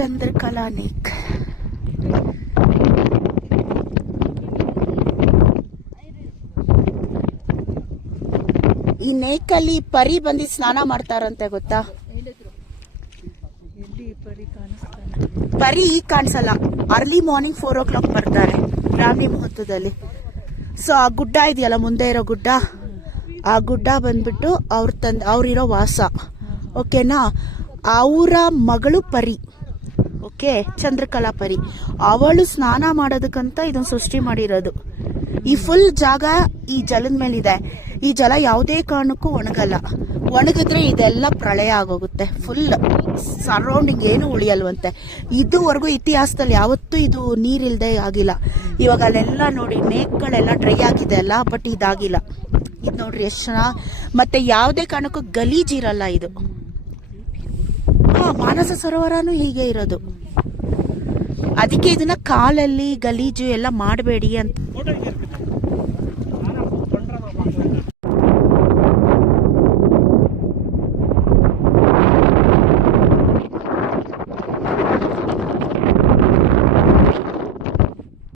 ಚಂದ್ರಕಲಾ ನೇಕ್. ಈ ನೇಕಲ್ಲಿ ಪರಿ ಬಂದು ಸ್ನಾನ ಮಾಡ್ತಾರಂತೆ, ಗೊತ್ತಾ? ಪರಿ ಈಗ ಕಾಣಿಸಲ್ಲ, ಅರ್ಲಿ ಮಾರ್ನಿಂಗ್ 4 o'clock ಬರ್ತಾರೆ ಬ್ರಾಹ್ಮಿ ಮುಹೂರ್ತದಲ್ಲಿ. ಸೊ ಆ ಗುಡ್ಡ ಇದೆಯಲ್ಲ, ಮುಂದೆ ಇರೋ ಗುಡ್ಡ, ಆ ಗುಡ್ಡ ಬಂದ್ಬಿಟ್ಟು ಅವ್ರಿರೋ ವಾಸ. ಓಕೆನಾ? ಅವರ ಮಗಳು ಪರಿ, ಓಕೆ, ಚಂದ್ರಕಲಾ ಪರಿ, ಅವಳು ಸ್ನಾನ ಮಾಡೋದಕ್ಕಂತ ಇದೊಂದು ಸೃಷ್ಟಿ ಮಾಡಿರೋದು. ಈ ಫುಲ್ ಜಾಗ ಈ ಜಲದ ಮೇಲಿದೆ. ಈ ಜಲ ಯಾವುದೇ ಕಾರಣಕ್ಕೂ ಒಣಗಲ್ಲ. ಒಣಗಿದ್ರೆ ಇದೆಲ್ಲ ಪ್ರಳಯ ಆಗೋಗುತ್ತೆ. ಫುಲ್ ಸರೌಂಡಿಂಗ್ ಏನು ಉಳಿಯಲ್ವಂತೆ. ಇದುವರೆಗೂ ಇತಿಹಾಸದಲ್ಲಿ ಯಾವತ್ತೂ ಇದು ನೀರಿಲ್ದೆ ಆಗಿಲ್ಲ. ಇವಾಗ ಅಲ್ಲೆಲ್ಲ ನೋಡಿ ನೇಕ್ಗಳೆಲ್ಲ ಡ್ರೈ ಆಗಿದೆ ಅಲ್ಲ, ಬಟ್ ಇದಾಗಿಲ್ಲ. ಇದು ನೋಡ್ರಿ ಎಷ್ಟು ಚೆನ್ನಾಗಿ. ಮತ್ತೆ ಯಾವುದೇ ಕಾರಣಕ್ಕೂ ಗಲೀಜಿರಲ್ಲ ಇದು. ಮಾನಸ ಸರೋವರನೂ ಹೀಗೆ ಇರೋದು. ಅದಕ್ಕೆ ಇದನ್ನ ಕಾಲಲ್ಲಿ ಗಲೀಜು ಎಲ್ಲ ಮಾಡಬೇಡಿ ಅಂತ.